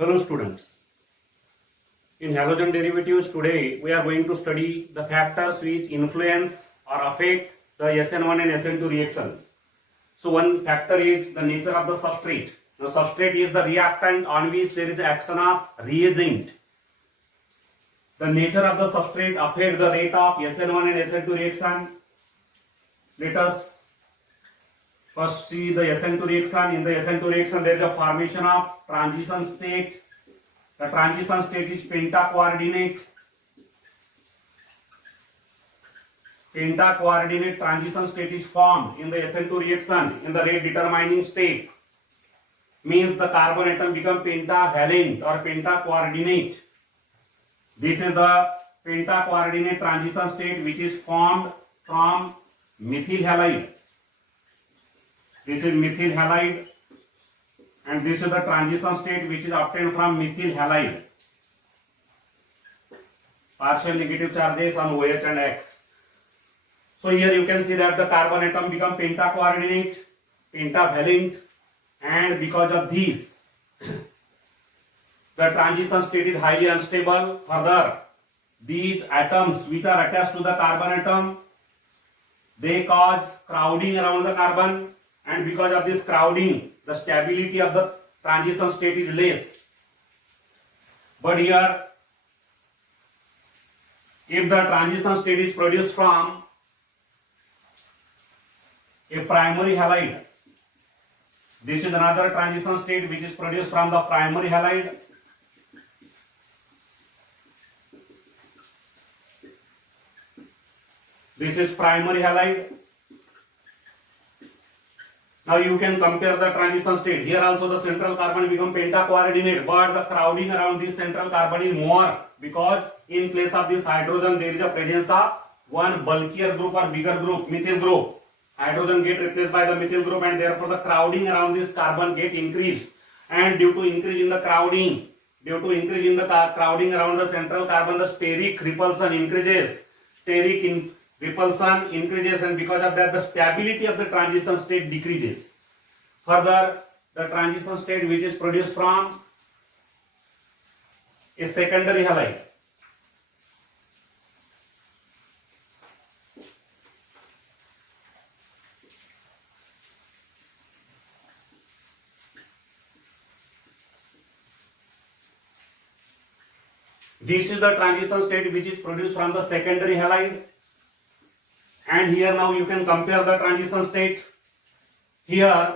Hello students. In halogen derivatives today we are going to study the factors which influence or affect the SN1 and SN2 reactions. So one factor is the nature of the substrate. The substrate is the reactant on which there is the action of reagent. The nature of the substrate affect the rate of SN1 and SN2 reaction. Let us first see the SN2 reaction. In the SN2 reaction there is a formation of transition state. The transition state is pentacoordinate. Pentacoordinate transition state is formed in the SN2 reaction in the rate determining state. Means the carbon atom become pentavalent or pentacoordinate. This is the pentacoordinate transition state which is formed from methyl halide. This is methyl halide. And this is the transition state which is obtained from methyl halide. Partial negative charges on OH and X. So here you can see that the carbon atom become pentacoordinate, pentavalent, and because of this, the transition state is highly unstable. Further, these atoms which are attached to the carbon atom, they cause crowding around the carbon, and because of this crowding, the stability of the transition state is less. But here, if the transition state is produced from a primary halide, this is another transition state which is produced from the primary halide. This is primary halide. Now you can compare the transition state. Here also the central carbon become pentacoordinate, but the crowding around this central carbon is more because in place of this hydrogen there is a presence of one bulkier group or bigger group, methyl group. Hydrogen get replaced by the methyl group, and therefore the crowding around this carbon get increased. And due to increase in the crowding, around the central carbon, the steric repulsion increases. Repulsion increases, and because of that the stability of the transition state decreases. Further, the transition state which is produced from a secondary halide, this is the transition state which is produced from the secondary halide. And here now you can compare the transition state. Here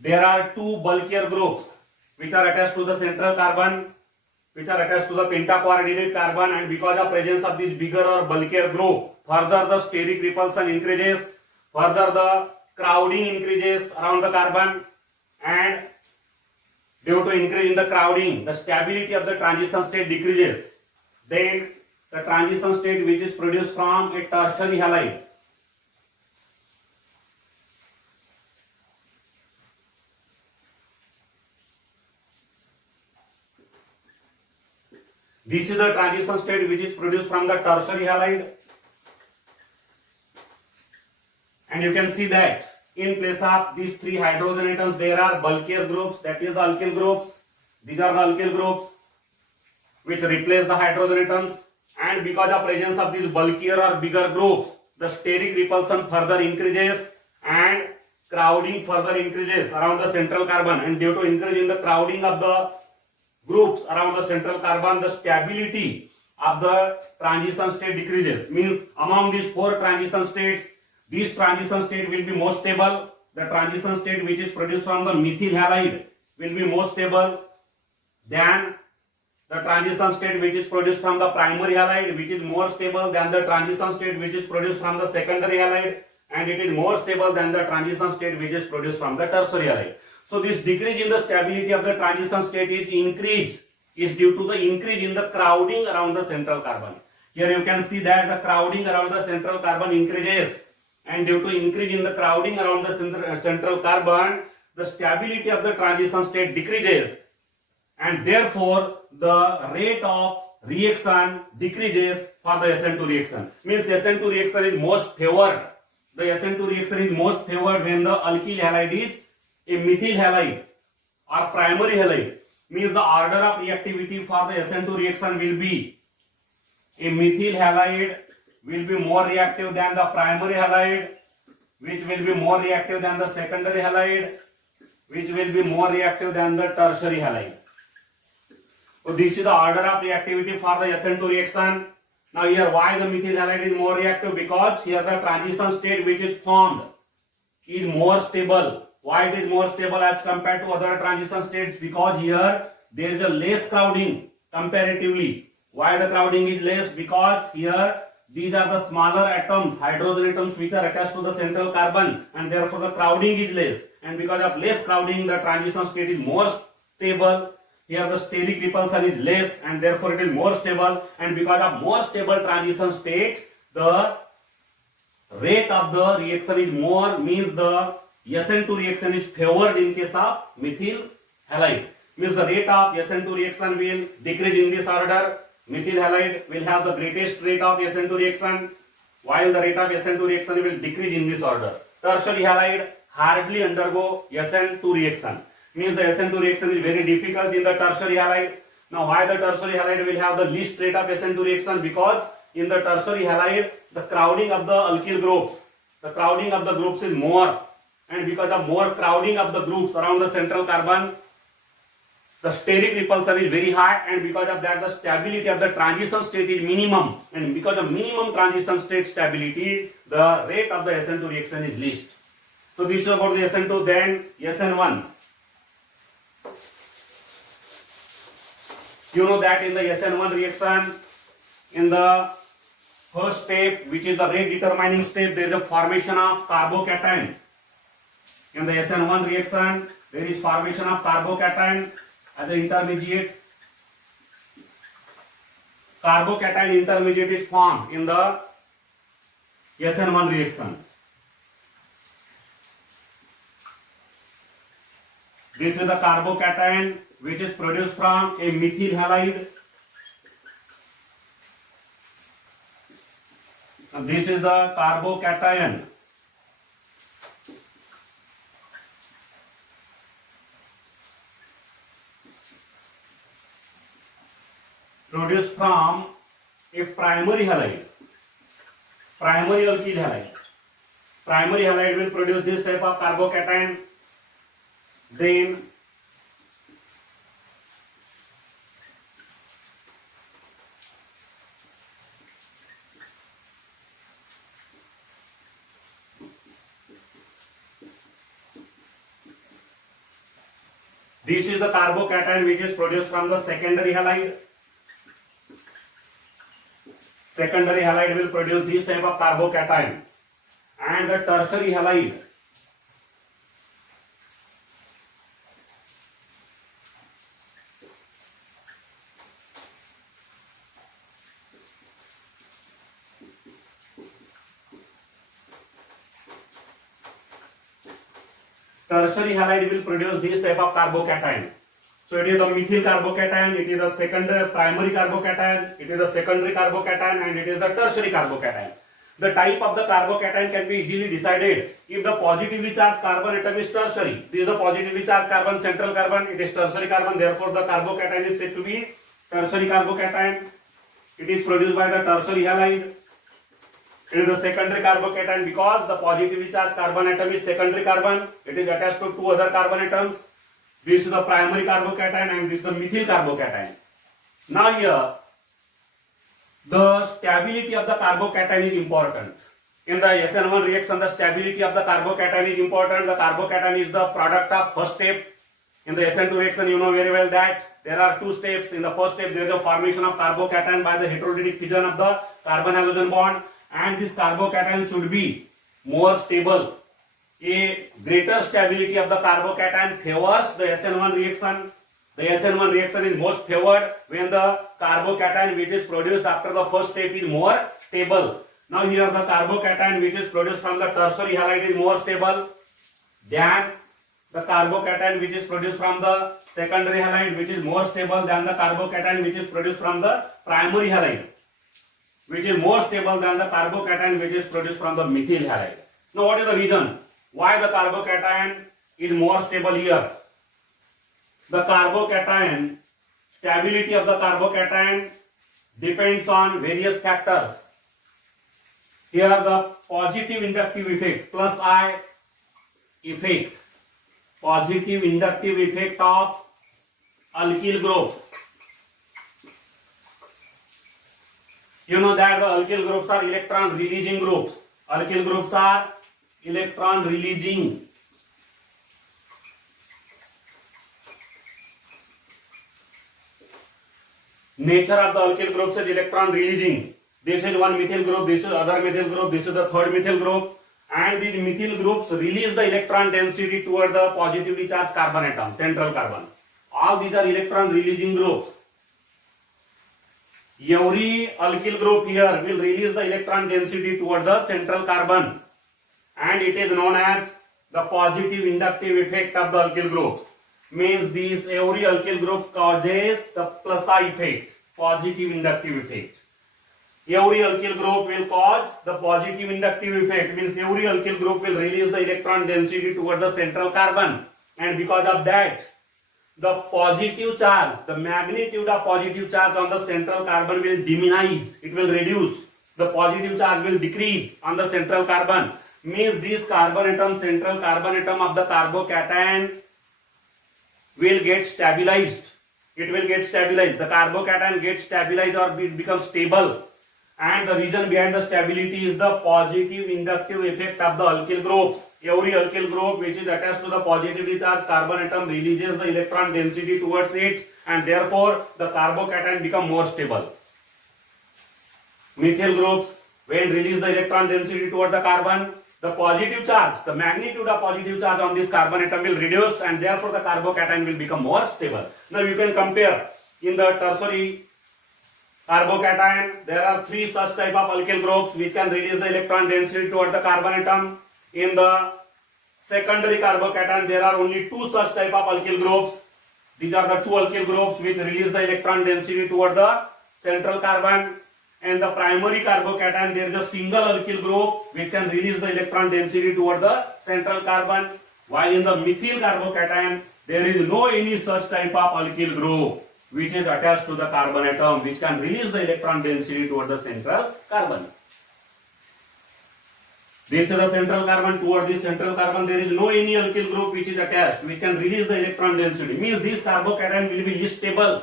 there are two bulkier groups which are attached to the central carbon, which are attached to the pentacoordinate carbon, and because of presence of this bigger or bulkier group, further the steric repulsion increases, further the crowding increases around the carbon, and due to increase in the crowding, the stability of the transition state decreases. Then the transition state which is produced from a tertiary halide, this is the transition state which is produced from the tertiary halide, and you can see that in place of these three hydrogen atoms there are bulkier groups, that is the alkyl groups. These are the alkyl groups which replace the hydrogen atoms. And because of presence of these bulkier or bigger groups, the steric repulsion further increases and crowding further increases around the central carbon. And due to increase in the crowding of the groups around the central carbon, the stability of the transition state decreases. Means among these four transition states, this transition state will be more stable. The transition state which is produced from the methyl halide will be more stable than the transition state which is produced from the primary halide, which is more stable than the transition state which is produced from the secondary halide, and it is more stable than the transition state which is produced from the tertiary halide. So this decrease in the stability of the transition state is due to the increase in the crowding around the central carbon. Here you can see that the crowding around the central carbon increases, and due to increase in the crowding around the central carbon, the stability of the transition state decreases, and therefore the rate of reaction decreases for the SN2 reaction. Means SN2 reaction is most favored. The SN2 reaction is most favored when the alkyl halide is a methyl halide or primary halide. means the order of reactivity for the SN2 reaction will be a methyl halide will be more reactive than the primary halide, which will be more reactive than the secondary halide, which will be more reactive than the tertiary halide. So this is the order of reactivity for the SN2 reaction. Now here why the methyl halide is more reactive? Because here the transition state which is formed is more stable. Why it is more stable as compared to other transition states? Because here there is a less crowding comparatively. Why the crowding is less? Because here these are the smaller atoms, hydrogen atoms which are attached to the central carbon, and therefore the crowding is less. And because of less crowding, the transition state is more stable. Here the steric repulsion is less, and therefore it is more stable. And because of more stable transition state, the rate of the reaction is more, means the SN2 reaction is favored in case of methyl halide. Means the rate of SN2 reaction will decrease in this order. Methyl halide will have the greatest rate of SN2 reaction, while the rate of SN2 reaction will decrease in this order. Tertiary halide hardly undergo SN2 reaction. Means the SN2 reaction is very difficult in the tertiary halide. Now why the tertiary halide will have the least rate of SN2 reaction? Because in the tertiary halide the crowding of the alkyl groups, is more, and because of more crowding of the groups around the central carbon, the steric repulsion is very high, and because of that the stability of the transition state is minimum, and because of minimum transition state stability, the rate of the SN2 reaction is least. So this is about the SN2. Then SN1. You know that in the SN1 reaction, in the first step, which is the rate determining step, there is a formation of carbocation. In the SN1 reaction, there is formation of carbocation as an intermediate. Carbocation intermediate is formed in the SN1 reaction. This is the carbocation which is produced from a methyl halide. And this is the carbocation produced from a primary halide, primary alkyl halide. Primary halide will produce this type of carbocation. Then this is the carbocation which is produced from the secondary halide. Secondary halide will produce this type of carbocation, and the tertiary halide will produce this type of carbocation. So it is the methyl carbocation, it is the secondary primary carbocation, it is the secondary carbocation, and it is the tertiary carbocation. The type of the carbocation can be easily decided. If the positively charged carbon atom is tertiary, this is the positively charged carbon, central carbon, it is tertiary carbon, therefore the carbocation is said to be tertiary carbocation. It is produced by the tertiary halide. It is the secondary carbocation because the positively charged carbon atom is secondary carbon. It is attached to two other carbon atoms. This is the primary carbocation and this is the methyl carbocation. Now here, the stability of the carbocation is important. In the SN1 reaction, the stability of the carbocation is important. The carbocation is the product of first step. In the SN2 reaction, you know very well that there are two steps. In the first step, there is a formation of carbocation by the heterolytic fission of the carbon-halogen bond. And this carbocation should be more stable. A greater stability of the carbocation favors the SN1 reaction. The SN1 reaction is most favored when the carbocation which is produced after the first step is more stable. Now here the carbocation which is produced from the tertiary halide is more stable than the carbocation which is produced from the secondary halide, which is more stable than the carbocation which is produced from the primary halide, which is more stable than the carbocation which is produced from the methyl halide. Now what is the reason why the carbocation is more stable here? the carbocation, stability of the carbocation depends on various factors. Here the positive inductive effect, plus I effect, positive inductive effect of alkyl groups. You know that the alkyl groups are electron releasing groups. Alkyl groups are electron releasing. Nature of the alkyl groups is electron releasing. This is one methyl group, this is other methyl group, this is the third methyl group, and these methyl groups release the electron density toward the positively charged carbon atom, central carbon. All these are electron releasing groups. Every alkyl group here will release the electron density toward the central carbon, and it is known as the positive inductive effect of the alkyl groups. Means this every alkyl group causes the plus I effect, positive inductive effect. Every alkyl group will cause the positive inductive effect, means every alkyl group will release the electron density toward the central carbon, and because of that the positive charge, the magnitude of positive charge on the central carbon will diminish, it will reduce. The positive charge will decrease on the central carbon, means this carbon atom, central carbon atom of the carbocation will get stabilized. It will get stabilized. The carbocation gets stabilized or it becomes stable. And the reason behind the stability is the positive inductive effect of the alkyl groups. Every alkyl group which is attached to the positively charged carbon atom releases the electron density towards it, and therefore the carbocation become more stable. Methyl groups, when release the electron density toward the carbon, the positive charge, the magnitude of positive charge on this carbon atom will reduce, and therefore the carbocation will become more stable. Now you can compare in the tertiary carbocation, there are three such type of alkyl groups which can release the electron density toward the carbon atom. In the secondary carbocation, there are only two such type of alkyl groups. These are the two alkyl groups which release the electron density toward the central carbon. And the primary carbocation, there is a single alkyl group which can release the electron density toward the central carbon. While in the methyl carbocation, there is no any such type of alkyl group which is attached to the carbon atom which can release the electron density toward the central carbon. This is the central carbon. Toward this central carbon there is no any alkyl group which is attached which can release the electron density. Means this carbocation will be least stable.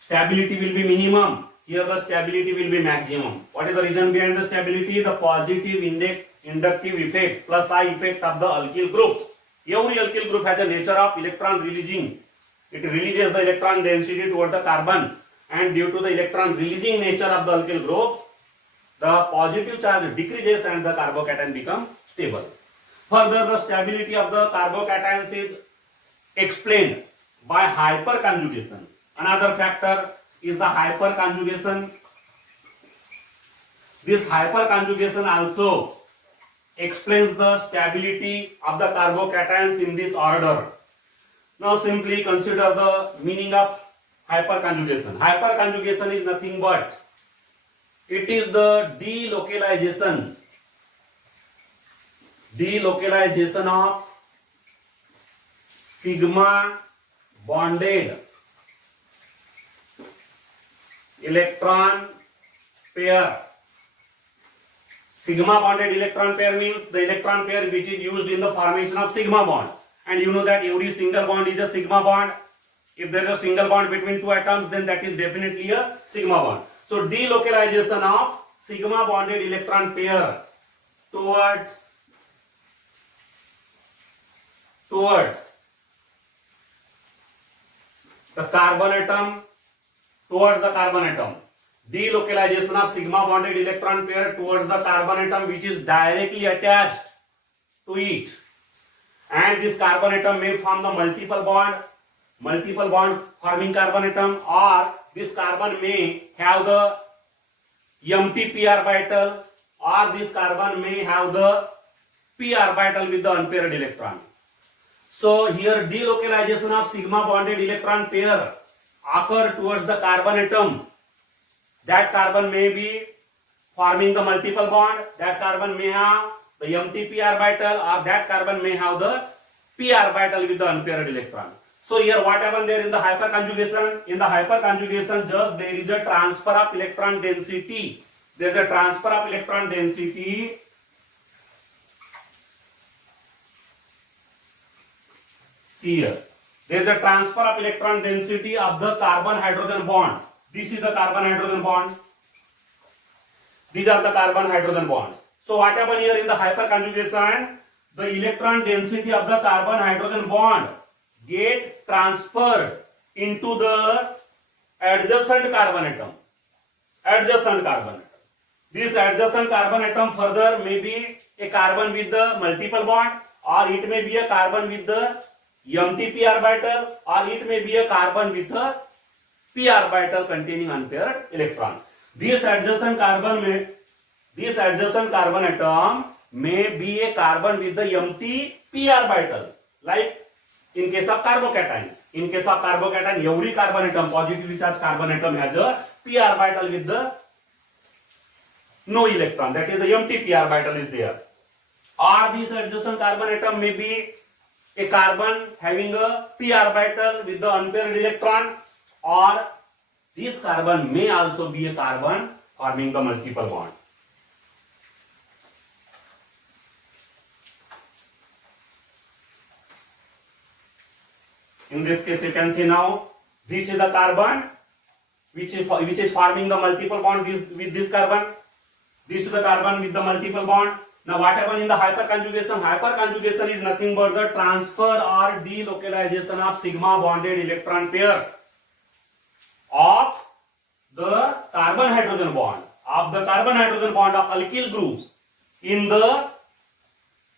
Stability will be minimum. Here the stability will be maximum. What is the reason behind the stability? The positive inductive effect plus I effect of the alkyl groups. Every alkyl group has a nature of electron releasing. It releases the electron density toward the carbon, and due to the electron releasing nature of the alkyl groups, the positive charge decreases and the carbocation becomes stable. Further, the stability of the carbocations is explained by hyperconjugation. Another factor is the hyperconjugation. This hyperconjugation also explains the stability of the carbocations in this order. Now simply consider the meaning of hyperconjugation. Hyperconjugation is nothing but it is the delocalization of sigma bonded electron pair. Sigma bonded electron pair means the electron pair which is used in the formation of sigma bond. And you know that every single bond is a sigma bond. If there is a single bond between two atoms, then that is definitely a sigma bond. So delocalization of sigma bonded electron pair towards the carbon atom, delocalization of sigma bonded electron pair towards the carbon atom which is directly attached to it. And this carbon atom may form the multiple bond forming carbon atom, or this carbon may have the empty p orbital, or this carbon may have the p orbital with the unpaired electron. So here delocalization of sigma bonded electron pair occur towards the carbon atom. That carbon may be forming the multiple bond, that carbon may have the empty p orbital, or that carbon may have the p orbital with the unpaired electron. So here what happened there in the hyperconjugation? In the hyperconjugation, just there is a transfer of electron density. There is a transfer of electron density. See here. There is a transfer of electron density of the carbon-hydrogen bond. This is the carbon-hydrogen bond. These are the carbon-hydrogen bonds. So what happened here in the hyperconjugation? The electron density of the carbon-hydrogen bond get transferred into the adjacent carbon atom. Adjacent carbon atom. This adjacent carbon atom further may be a carbon with the multiple bond, or it may be a carbon with the empty p orbital, or it may be a carbon with the p orbital containing unpaired electron. This adjacent carbon atom may be a carbon with the empty p orbital, like in case of carbocations. In case of carbocation, every carbon atom, positively charged carbon atom, has a p orbital with the no electron, that is the empty p orbital is there. Or this adjacent carbon atom may be a carbon having a p orbital with the unpaired electron, or this carbon may also be a carbon forming the multiple bond. In this case, you can see now this is the carbon which is forming the multiple bond with this carbon. This is the carbon with the multiple bond. Now what happens in the hyperconjugation? Hyperconjugation is nothing but the transfer or delocalization of sigma bonded electron pair of the carbon hydrogen bond of alkyl group in the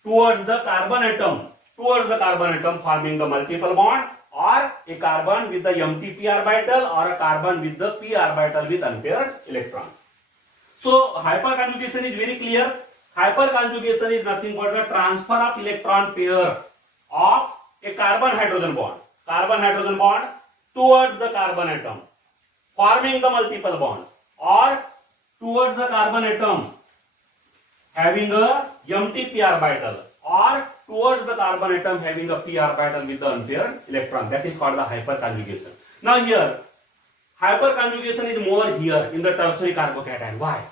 towards the carbon atom forming the multiple bond, or a carbon with the empty p orbital, or a carbon with the p orbital with unpaired electron. So hyperconjugation is very clear. Hyperconjugation is nothing but the transfer of electron pair of a carbon hydrogen bond towards the carbon atom forming the multiple bond, or towards the carbon atom having a empty p orbital, or towards the carbon atom having a p orbital with the unpaired electron. That is called the hyperconjugation. Now here hyperconjugation is more here in the tertiary carbocation. Why?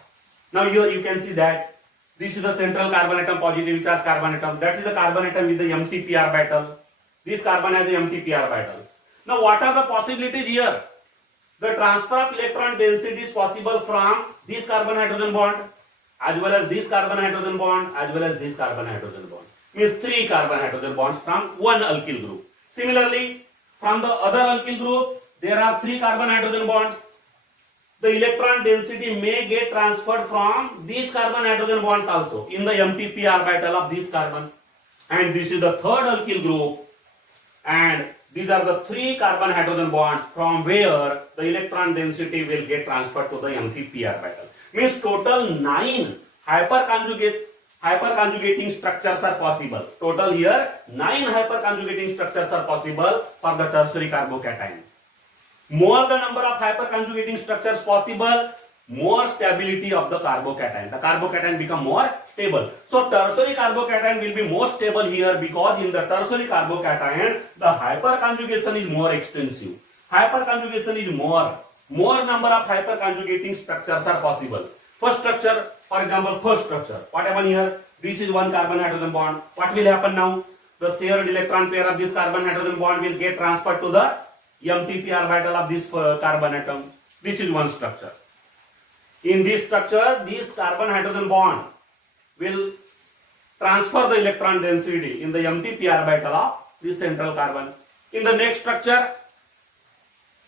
Now here you can see that this is the central carbon atom, positively charged carbon atom. That is the carbon atom with the empty p orbital. This carbon has the empty p orbital. Now what are the possibilities here? The transfer of electron density is possible from this carbon hydrogen bond, as well as this carbon hydrogen bond, as well as this carbon hydrogen bond. Means 3 carbon hydrogen bonds from one alkyl group. Similarly, from the other alkyl group, there are 3 carbon hydrogen bonds. The electron density may get transferred from these carbon hydrogen bonds also in the empty p orbital of this carbon. And this is the third alkyl group, and these are the 3 carbon hydrogen bonds from where the electron density will get transferred to the empty p orbital. Means total 9 hyperconjugating structures are possible. Total here 9 hyperconjugating structures are possible for the tertiary carbocation. More the number of hyperconjugating structures possible, more stability of the carbocation. The carbocation become more stable. So tertiary carbocation will be more stable here, because in the tertiary carbocation the hyperconjugation is more extensive. Hyperconjugation is more number of hyperconjugating structures are possible. First structure, for example, what happened here? This is one carbon hydrogen bond. What will happen now? The shared electron pair of this carbon hydrogen bond will get transferred to the empty p orbital of this carbon atom. This is one structure. In this structure, this carbon hydrogen bond will transfer the electron density in the empty p orbital of this central carbon. In the next structure,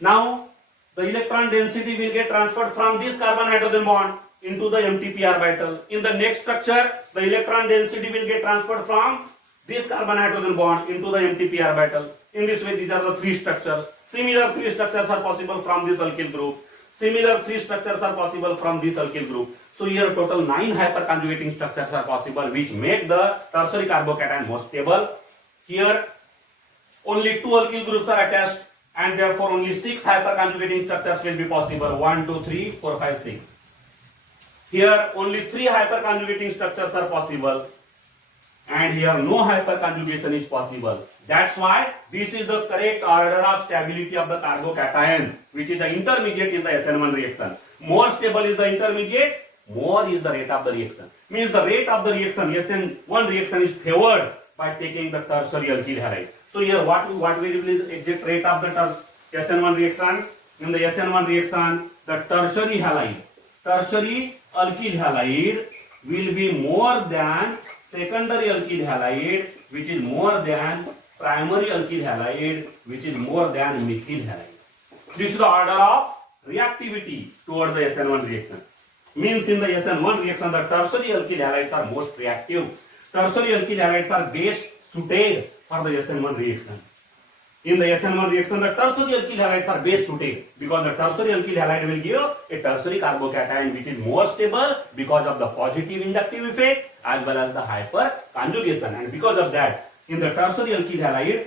now the electron density will get transferred from this carbon hydrogen bond into the empty p orbital. In the next structure, the electron density will get transferred from this carbon hydrogen bond into the empty p orbital. In this way, these are the 3 structures. Similar 3 structures are possible from this alkyl group. Similar 3 structures are possible from this alkyl group. So here total 9 hyperconjugating structures are possible, which make the tertiary carbocation more stable. Here only 2 alkyl groups are attached, and therefore only 6 hyperconjugating structures will be possible. 1, 2, 3, 4, 5, 6. Here only 3 hyperconjugating structures are possible, and and here no hyperconjugation is possible. That's why this is the correct order of stability of the carbocation, which is the intermediate in the SN1 reaction. More stable is the intermediate, more is the rate of the reaction. Means the rate of the reaction, SN1 reaction is favored by taking the tertiary alkyl halide. So here what will be the exact rate of the SN1 reaction? In the SN1 reaction, the tertiary alkyl halide will be more than secondary alkyl halide, which is more than primary alkyl halide, which is more than methyl halide. This is the order of reactivity toward the SN1 reaction. Means in the SN1 reaction, the tertiary alkyl halides are most reactive. Tertiary alkyl halides are best suited for the SN1 reaction. In the SN1 reaction, the tertiary alkyl halides are best suited because the tertiary alkyl halide will give a tertiary carbocation which is more stable because of the positive inductive effect as well as the hyperconjugation. And because of that, in the tertiary alkyl halide,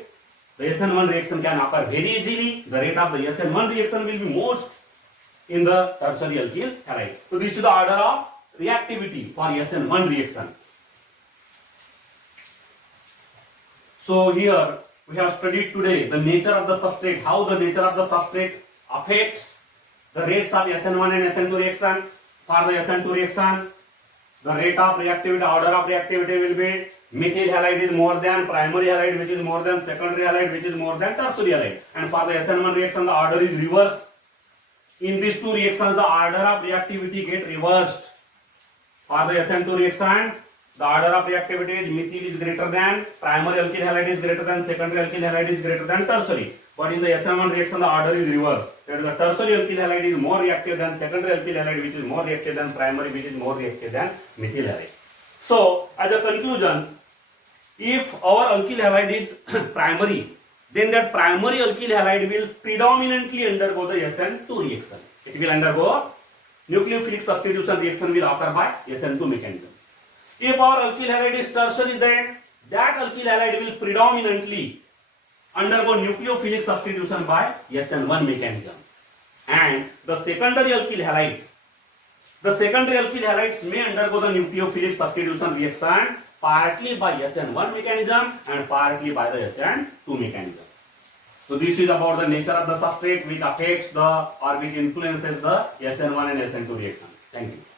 the SN1 reaction can occur very easily. The rate of the SN1 reaction will be most in the tertiary alkyl halide. So this is the order of reactivity for SN1 reaction. So here we have studied today the nature of the substrate, how the nature of the substrate affects the rates of SN1 and SN2 reaction. For the SN2 reaction, the rate of reactivity, order of reactivity will be methyl halide is more than primary halide, which is more than secondary halide, which is more than tertiary halide. And for the SN1 reaction, the order is reversed. In these two reactions, the order of reactivity get reversed. For the SN2 reaction, the order of reactivity is methyl is greater than primary alkyl halide is greater than secondary alkyl halide is greater than tertiary. But in the SN1 reaction, the order is reversed. That is, the tertiary alkyl halide is more reactive than secondary alkyl halide, which is more reactive than primary, which is more reactive than methyl halide. So, as a conclusion, if our alkyl halide is primary, then that primary alkyl halide will predominantly undergo the SN2 reaction. It will undergo nucleophilic substitution reaction will occur by SN2 mechanism. If our alkyl halide is tertiary, then that alkyl halide will predominantly undergo nucleophilic substitution by SN1 mechanism. And the secondary alkyl halides may undergo the nucleophilic substitution reaction partly by SN1 mechanism and partly by the SN2 mechanism. So this is about the nature of the substrate which affects the or which influences the SN1 and SN2 reaction. Thank you.